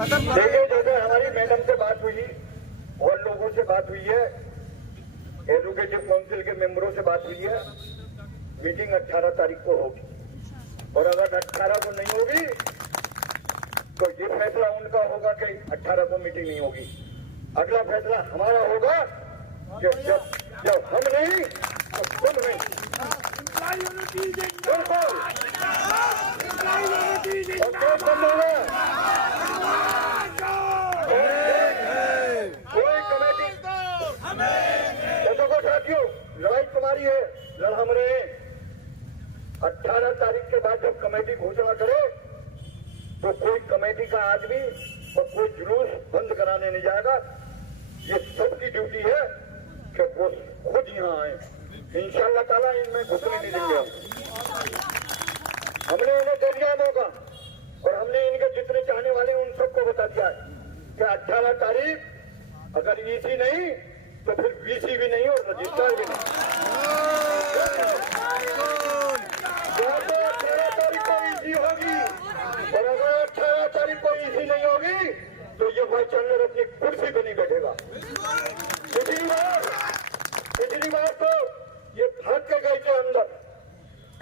देखिए, जैसे हमारी मैडम से बात हुई और लोगों से बात हुई है, एजुकेटिव काउंसिल के मेंबरों से बात हुई है, मीटिंग 18 तारीख को होगी। और अगर 18 को नहीं होगी तो ये फैसला उनका होगा कि 18 को मीटिंग नहीं होगी। अगला फैसला हमारा होगा कि जब हम नहीं तो तुम नहीं। कोई कमेटी देखो साथियों, लड़ाई तुम्हारी है, लड़ हम रहे। 18 तारीख के बाद जब कमेटी घोषणा करे तो कोई कमेटी का आदमी और कोई जुलूस बंद कराने नहीं जाएगा। ये सबकी ड्यूटी है कि वो खुद यहाँ आए। इंशाअल्लाह ताला इनमें घुसने नहीं देंगे हम। हमने इन्हें दे दिया मौका और हमने इनके जितने चाहने वाले हैं उन सबको बता दिया है कि 18 तारीख अगर ईसी नहीं तो फिर वीसी भी नहीं और रजिस्ट्रार भी नहीं। 18 तारीख को ईसी होगी और अगर 18 तारीख को ईसी नहीं होगी तो ये भाई चंद्र अपनी कुर्सी पे नहीं बैठेगा। पिछली बार तो ये भाग के गए थे अंदर,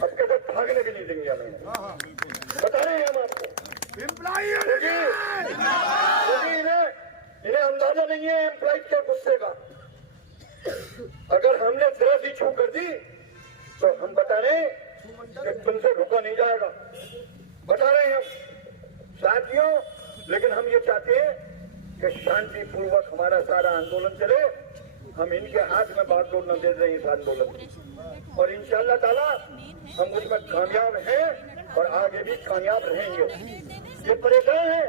अब के साथ भागने भी नहीं देंगे हमें। बता रहे हैं हम आपको, क्योंकि इन्हें अंदाजा नहीं है एम्प्लॉय के गुस्से का। अगर हमने जरा सी छू कर दी तो हम बता रहे कि तुमसे रुका नहीं जाएगा। बता रहे हैं हम साथियों, लेकिन हम ये चाहते हैं कि शांतिपूर्वक हमारा सारा आंदोलन चले। हम इनके हाथ में बागडोर न दे रहे हैं इस आंदोलन और इंशाअल्लाह ताला हम उसमें कामयाब हैं और आगे भी कामयाब रहेंगे। ये परेशान है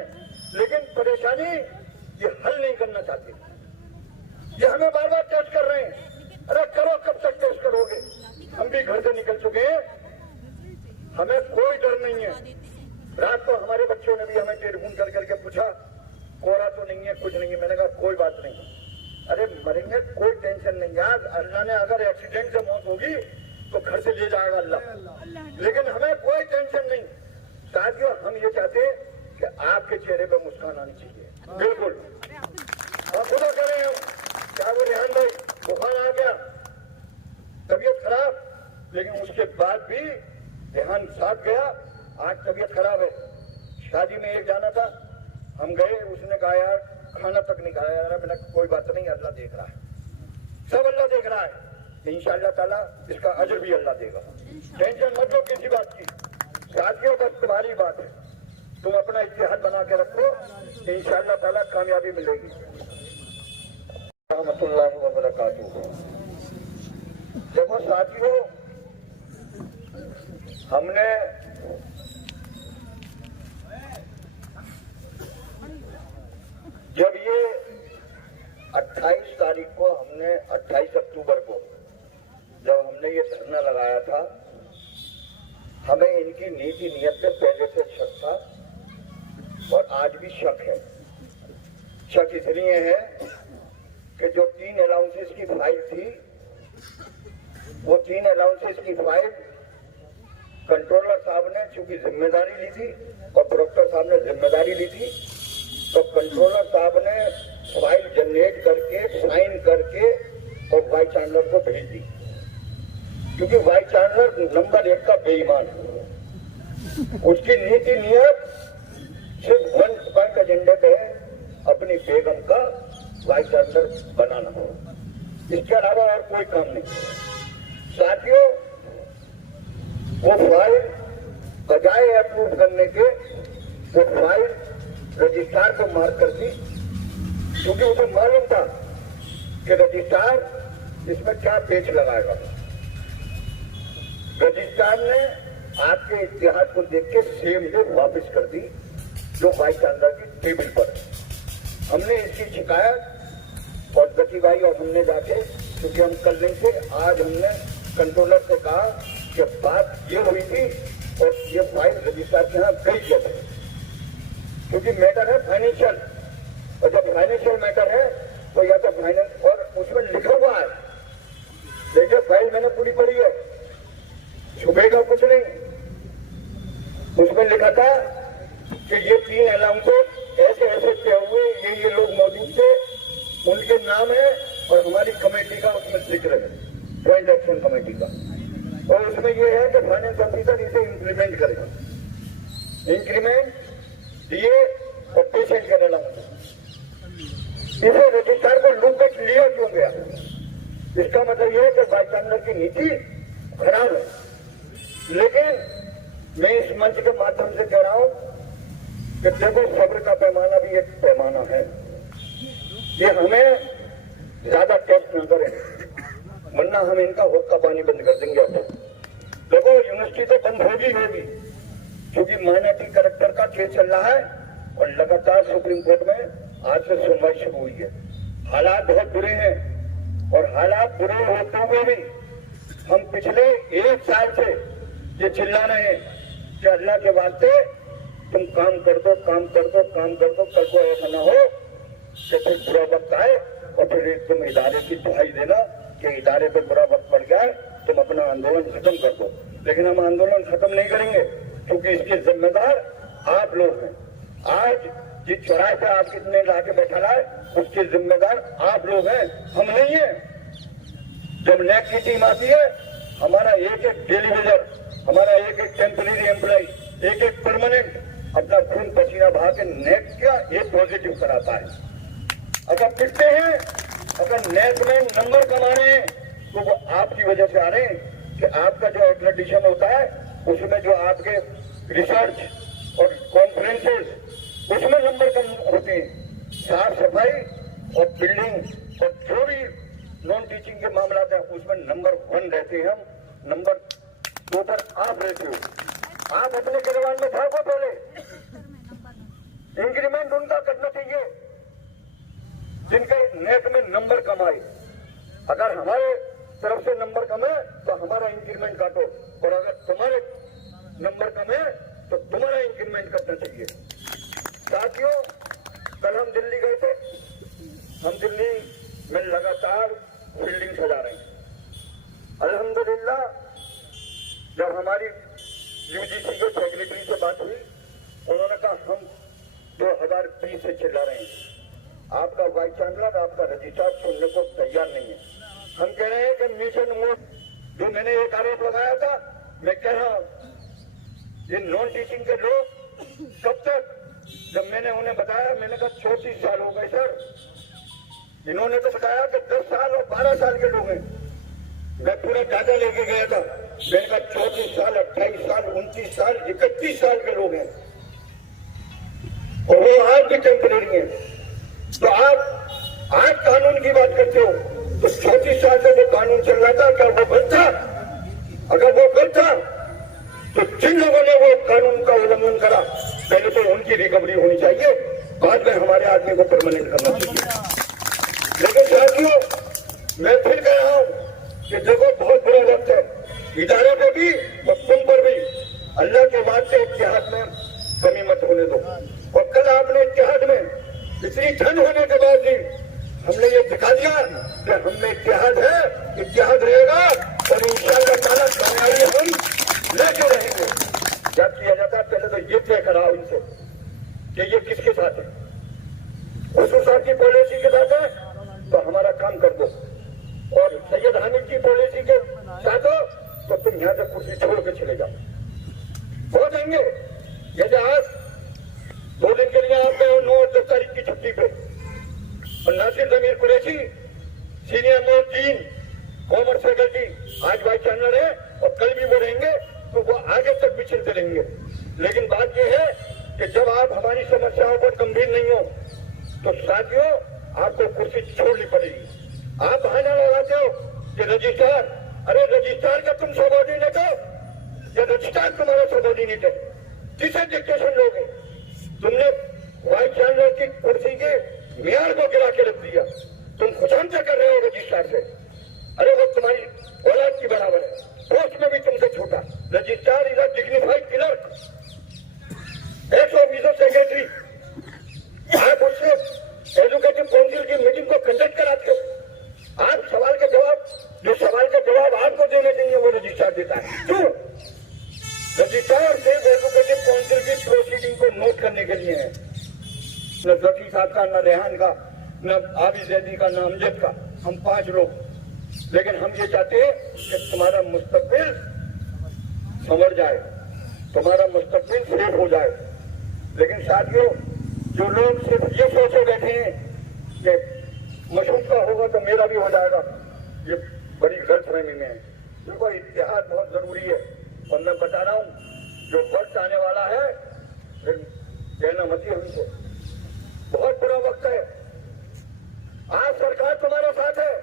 लेकिन परेशानी ये हल नहीं करना चाहते। ये हमें बार बार टेस्ट कर रहे हैं। अरे करो, कब तक टेस्ट करोगे? हम भी घर से निकल चुके हैं, हमें कोई डर नहीं है। रात को हमारे बच्चों ने भी हमें टेलीफोन कर करके पूछा, कोरा तो नहीं है, कुछ नहीं है। मैंने कहा कोई बात नहीं, अरे मरेंगे, कोई टेंशन नहीं। यार अल्लाह ने अगर एक्सीडेंट से मौत होगी तो घर से ले जाएगा अल्लाह, लेकिन हमें कोई टेंशन नहीं। साथियों, हम ये चाहते हैं कि आपके चेहरे पे मुस्कान आनी चाहिए। बिल्कुल आप खुदा करें हम, क्या वो रेहान भाई बुखार आ गया, तबीयत खराब, लेकिन उसके बाद भी रेहान साथ गया। आज तबीयत खराब है, शादी में एक जाना था, हम गए, उसने कहा यार खाना तक नहीं खाया। यार मैंने कोई बात नहीं, अल्लाह देख रहा है, सब अल्लाह देख रहा है। इंशाअल्लाह ताला इसका अजर भी अल्लाह देगा। टेंशन मत लो किसी बात की। साथियों, बस तुम्हारी बात है, तुम अपना इत्तेहाद बना के रखो, इंशाअल्लाह ताला कामयाबी मिलेगी। रहमतुल्लाहि व बरकातुहू। देखो साथियों, हमने जब ये 28 तारीख को 28 अक्टूबर को जब हमने ये धरना लगाया था, हमें इनकी नीति नियत पे पहले से शक था और आज भी शक है। शक इसलिए है कि जो 3 अलाउंसेस की फाइल थी, वो 3 अलाउंसेस की फाइल कंट्रोलर साहब ने चूंकि जिम्मेदारी ली थी और प्रोक्टर साहब ने जिम्मेदारी ली थी, तो कंट्रोलर साहब ने फाइल जनरेट करके साइन करके और वाइस चांसलर को भेज दी। क्योंकि वाइस चांसलर नंबर 1 का बेईमान, उसकी नीति नियत सिर्फ वन पॉइंट एजेंडे पे है, अपनी बेगम का वाइस चांसलर बनाना, इसके अलावा और कोई काम नहीं। साथियों, वो फाइल बजाय अप्रूव करने के वो फाइल रजिस्ट्रार को मार कर दी, क्योंकि उसे मालूम था कि रजिस्ट्रार इसमें क्या पेच लगाएगा। रजिस्ट्रार ने आपके इतिहास को देख के सेम डे वापस कर दी जो वाइस चांसलर की टेबल पर। हमने इसकी शिकायत और गति भाई और हमने जाके, क्योंकि हम कल नहीं थे, आज हमने कंट्रोलर से कहा कि बात ये हुई थी और ये फाइल रजिस्ट्रार के यहाँ गई है, क्योंकि मैटर है फाइनेंशियल, और जब फाइनेंशियल मैटर है तो या तो फाइनेंस, और उसमें लिखा हुआ है, देखिए फाइल मैंने पूरी पढ़ी है, छुपेगा कुछ नहीं। उसमें लिखा था कि ये 3 अलाउंसेस ऐसे ऐसे नाम है और हमारी कमेटी का उसमें जिक्र है, ज्वाइंट एक्शन कमेटी का। और उसमें ये है कि फाइनेंस ऑफिसर इसे इम्प्लीमेंट करेगा। इंक्रीमेंट दिए और पेशेंट का डाला, इसे रजिस्ट्रार को लूप में लिया क्यों गया? इसका मतलब यह है कि वाइस चांसलर की नीति खराब है। लेकिन मैं इस मंच के माध्यम से कह रहा हूं कि देखो, सब्र का पैमाना भी एक पैमाना है। ये हमें ज्यादा टैक्स न करें, वरना हम इनका हुक्का पानी बंद कर देंगे। देखो, यूनिवर्सिटी तो बंद होगी क्योंकि माइनॉरिटी करेक्टर का केस चल रहा है और लगातार सुप्रीम कोर्ट में आज से सुनवाई शुरू हुई है। हालात बहुत बुरे हैं और हालात बुरे होते हुए भी हम पिछले 1 साल से ये चिल्ला रहे हैं कि अल्लाह के वास्ते तुम काम कर दो, काम कर दो, काम कर दो। कल को ऐसा ना हो कि फिर बुरा वक्त आए और फिर तुम इदारे की दुहाई देना कि इदारे पे बुरा वक्त पड़ गया है, तुम अपना आंदोलन खत्म कर दो। लेकिन हम आंदोलन खत्म नहीं करेंगे क्योंकि इसके जिम्मेदार आप लोग हैं। आज जिस चौराहे पे आप कितने लाके बैठा है उसके जिम्मेदार आप लोग हैं, हम नहीं है। जब नेक की टीम आती है, हमारा एक एक डेली वेजर, हमारा एक एक टेम्पररी एम्प्लॉय, एक एक परमानेंट अपना खून पसीना बहा के नेक का ये पॉजिटिव कराता है। अगर पिटते हैं, अगर नेक में नंबर कमा रहे हैं तो वो आपकी वजह से आ रहे हैं कि आपका जो एक्रेडिटेशन होता है उसमें जो आपके रिसर्च और कॉन्फ्रेंसेस उसमें नंबर कम होते हैं। साफ सफाई और बिल्डिंग और जो भी नॉन टीचिंग के मामला है उसमें नंबर 1 रहते हैं हम, नंबर 2 पर आप रहते हो। आप अपने गिरवान में भागो, पहले इंक्रीमेंट उनका करना चाहिए जिनके नेक में नंबर कम आए। अगर हमारे तरफ से नंबर कम है तो हमारा इंक्रीमेंट काटो, और अगर तुम्हारे नंबर कम है तो तुम्हारा इंक्रीमेंट करना चाहिए। साथियों, कल हम दिल्ली गए थे। हम दिल्ली में लगातार बिल्डिंग सजा रहे हैं। अल्हम्दुलिल्लाह, जब हमारी यूजीसी के सेक्रेटरी से बात हुई, उन्होंने कहा हम 2020 से चिल्ला रहे हैं, आपका वाइस चांसलर, आपका रजिस्ट्रार सुनने को तैयार नहीं है। हम कह रहे हैं कि मिशन मोड जो मैंने एक आरोप लगाया था, मैं कह रहा हूं ये नॉन टीचिंग के लोग कब तक, जब मैंने उन्हें बताया, मैंने कहा 34 साल हो गए सर। इन्होंने तो बताया कि 10 साल और 12 साल के लोग हैं। मैं पूरा डाटा लेके गया था, मैंने कहा 34 साल, 28 साल, 29 साल, 31 साल के लोग हैं और वो आज भी टेम्परेरी है। तो आप आज कानून की बात करते हो तो 34 साल से जो कानून चल रहा था, क्या वो गलत था? अगर वो गलत था तो जिन लोगों ने वो कानून का उल्लंघन करा, पहले तो उनकी रिकवरी होनी चाहिए, बाद में हमारे आदमी को परमानेंट करना चाहिए। लेकिन साथियों, मैं फिर कह रहा हूं कि देखो, बहुत बुरा वक्त है, इदारे पे भी और तुम पर भी। अल्लाह के वास्ते इत्तेहाद में कमी मत होने दो। और कल आपने इत्तेहाद में इतनी ठंड होने के बाद भी हमने ये दिखा दिया कि हमने इत्तेहाद है, इत्तेहाद रहेगा और इंशाअल्लाह ताला कामयाबी हम लेके रहेंगे। क्या किया जाता है, पहले तो ये तय कराओ इनसे कि ये किसके साथ है। हुजूर साहब की पॉलिसी के साथ है तो हमारा काम कर दो, और सैयद हामिद की पॉलिसी के साथ हो तो तुम यहाँ से कुर्सी छोड़ के चले जाओ। हो जाएंगे यदि आज 2 दिन के लिए आप गए हो 9 और 10 तारीख की छुट्टी पे, और Nasir Zameer Qureshi senior most dean commerce faculty आज वाइस चांसलर है और कल भी वो रहेंगे, तो वो आगे तक भी चलते रहेंगे। लेकिन बात यह है कि जब आप हमारी समस्याओं पर गंभीर नहीं हो तो साथियों आपको कुर्सी छोड़नी पड़ेगी। आप बहाना लगाते हो कि रजिस्ट्रार, अरे रजिस्ट्रार का तुम सबॉर्डिनेट हो या रजिस्ट्रार तुम्हारा सबॉर्डिनेट है? किसे डिक्टेशन लोगे? तुमने वाइस चांसलर की कुर्सी के मियार को गिरा के रख दिया। तुम खुशामद कर रहे हो रजिस्ट्रार से। अरे वो तुम्हारी औलाद की बराबर है, पोस्ट में भी तुमसे छोटा। Registrar is a dignified clerk, x officer secretary. आप उससे एजुकेटिव काउंसिल की मीटिंग को कंडक्ट कराते हो। आप सवाल के जवाब, जो सवाल के जवाब आपको देने चाहिए वो रजिस्ट्रार देता है। क्यों? रजिस्ट्रार सिर्फ एजुकेटिव काउंसिल की प्रोसीडिंग को नोट करने के लिए है। न जकी साहब का, न रेहान का, न आबी जैदी का, न अमजद का, हम 5 लोग। लेकिन हम ये चाहते हैं कि तुम्हारा मुस्तकबिल संवर जाए, तुम्हारा मुस्तकबिल सेफ हो जाए। लेकिन साथियों, जो लोग सिर्फ ये सोचे बैठे हैं कि मसूद का होगा तो मेरा भी हो जाएगा, ये बड़ी गलतफहमी में है। देखो, इत्तेहाद बहुत जरूरी है। और मैं बता रहा हूँ, जो वक्त आने वाला है फिर कहना मत ही हमसे, बहुत बुरा वक्त है। आज सरकार तुम्हारे साथ है।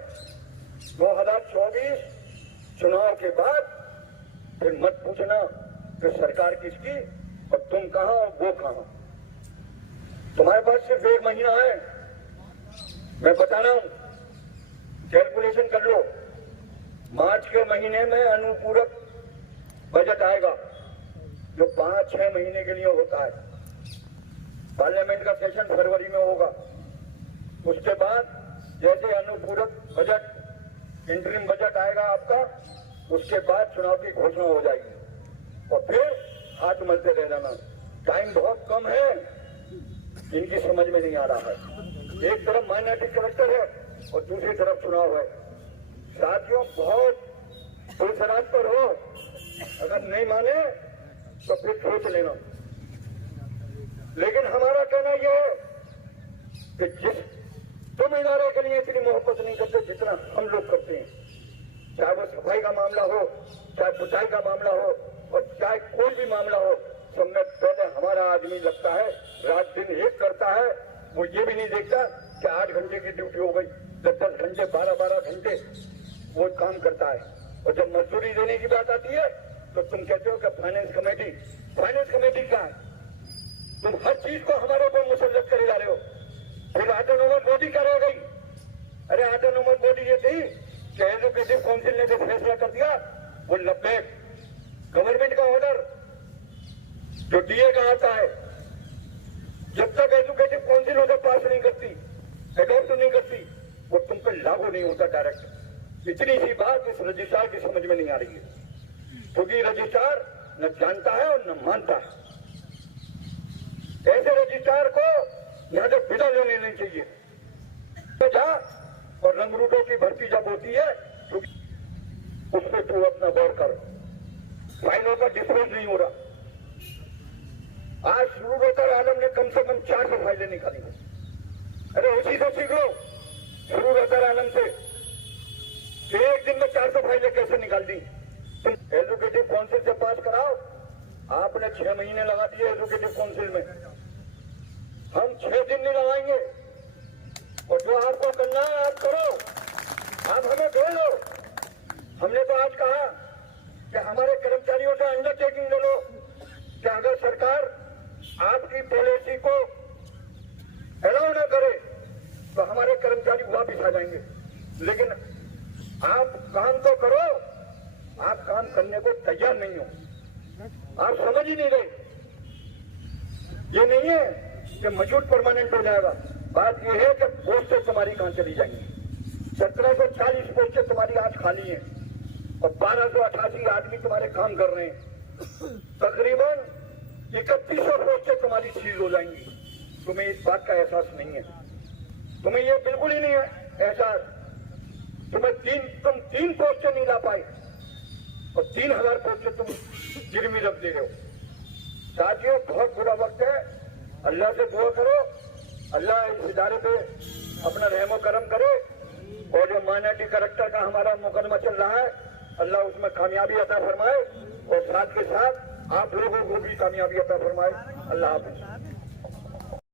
2024 चुनाव के बाद फिर मत पूछना कि सरकार किसकी और तुम कहां और वो कहां। तुम्हारे पास सिर्फ 1 महीना है। मैं बता रहा हूं, कैलकुलेशन कर लो। मार्च के महीने में अनुपूरक बजट आएगा, जो 5-6 महीने के लिए होता है। पार्लियामेंट का सेशन फरवरी में होगा। उसके बाद जैसे अनुपूरक बजट, इंटरिम बजट आएगा आपका, उसके बाद चुनाव की घोषणा हो जाएगी और फिर हाथ मलते रह जाना। टाइम बहुत कम है, इनकी समझ में नहीं आ रहा है। एक तरफ माइनॉरिटी कलेक्टर है और दूसरी तरफ चुनाव है। साथियों, बहुत पुरसराज पर हो, अगर नहीं माने तो फिर सोच लेना। लेकिन हमारा कहना यह है कि जिस तुम इदारे के लिए इतनी मोहब्बत नहीं करते जितना हम लोग करते हैं, चाहे वो सफाई का मामला हो, चाहे पुताई का मामला हो और चाहे कोई भी मामला हो, सब में पहले हमारा आदमी लगता है, रात दिन एक करता है। वो ये भी नहीं देखता कि 8 घंटे की ड्यूटी हो गई, 10-10 घंटे, 12-12 घंटे वो काम करता है। और जब मजदूरी देने की बात आती है तो तुम कहते हो कि फाइनेंस कमेटी क्या है? तुम हर चीज को हमारे ऊपर मुसल्लत करे जा रहे हो। फिर ऑटोनोमस बॉडी क्या रह गई? अरे ऑटोनोमस बॉडी ये थी कि एजुकेटिव काउंसिल ने जो फैसला कर दिया वो लब्बैक। गवर्नमेंट का ऑर्डर जो डीए का आता है, जब तक एजुकेटिव काउंसिल उसे पास नहीं करती, एडॉप्ट नहीं करती, वो तुम पर लागू नहीं होता डायरेक्ट। इतनी सी बात इस रजिस्ट्रार की समझ में नहीं आ रही है, क्योंकि रजिस्ट्रार न जानता है और न मानता है। ऐसे रजिस्ट्रार को यहाँ से विदा ले लेनी चाहिए। तो जा और रंगरूटों की भर्ती जब होती है तो उस पर तू अपना गौर कर। फाइलों का डिस्पोज नहीं हो रहा। आज शुरूआतर आलम ने कम से कम 400 फाइलें निकाली है। अरे उसी से सीख लो, शुरूआतर आलम से एक दिन में 400 फाइलें कैसे निकाल दी। तुम एजुकेटिव काउंसिल से पास कराओ, आपने 6 महीने लगा दिए एजुकेटिव काउंसिल में, हम 6 दिन नहीं लगाएंगे। और जो आपको करना है आप करो, आप हमें दे लो। हमने तो आज कहा कि हमारे कर्मचारियों से अंडरटेकिंग ले लो कि अगर सरकार आपकी पॉलिसी को अलाउ न करे तो हमारे कर्मचारी वापिस आ जाएंगे। लेकिन आप काम तो करो, आप काम करने को तैयार नहीं हो, आप समझ ही नहीं रहे। ये नहीं है कि मौजूद परमानेंट हो जाएगा। बात यह है कि पोस्टें तुम्हारी कहां चली जाएंगी। 1740 पोस्टें तुम्हारी आज खाली हैं और 1288 आदमी तुम्हारे काम कर रहे हैं। तकरीबन 3100 पोस्टें तुम्हारी सीज हो जाएंगी। तुम्हें इस बात का एहसास नहीं है, तुम्हें यह बिल्कुल ही नहीं है एहसास। तुम 3 पोस्टें नहीं ला पाए और 3000 पोस्टें तुम गिरवी रख दे रहे हो। साथियों, बहुत बुरा वक्त है। अल्लाह से दुआ करो, अल्लाह इस इदारे पे अपना रहमो करम करे और जो माइनॉरिटी कलेक्टर का हमारा मुकदमा चल रहा है, अल्लाह उसमें कामयाबी अता फरमाए और साथ के साथ आप लोगों को भी कामयाबी अता फरमाए। अल्लाह हाफिज।